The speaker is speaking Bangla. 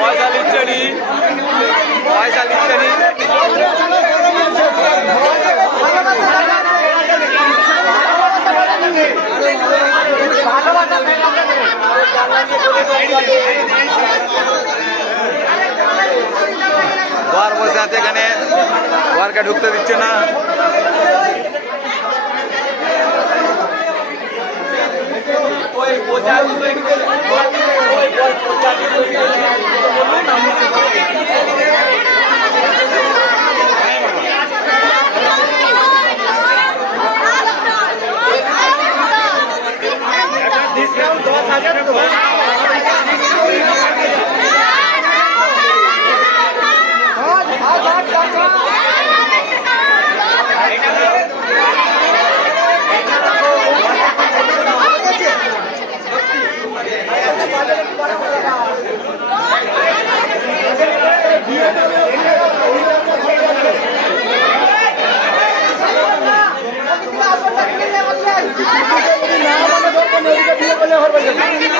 পয়সা লিখছে নি পয়সা লিখছে নি ঘর বসে আছে এখানে ঘরকে ঢুকতে দিচ্ছে না ডিসকাউন্ট 10,000 তো বিয়ে করলে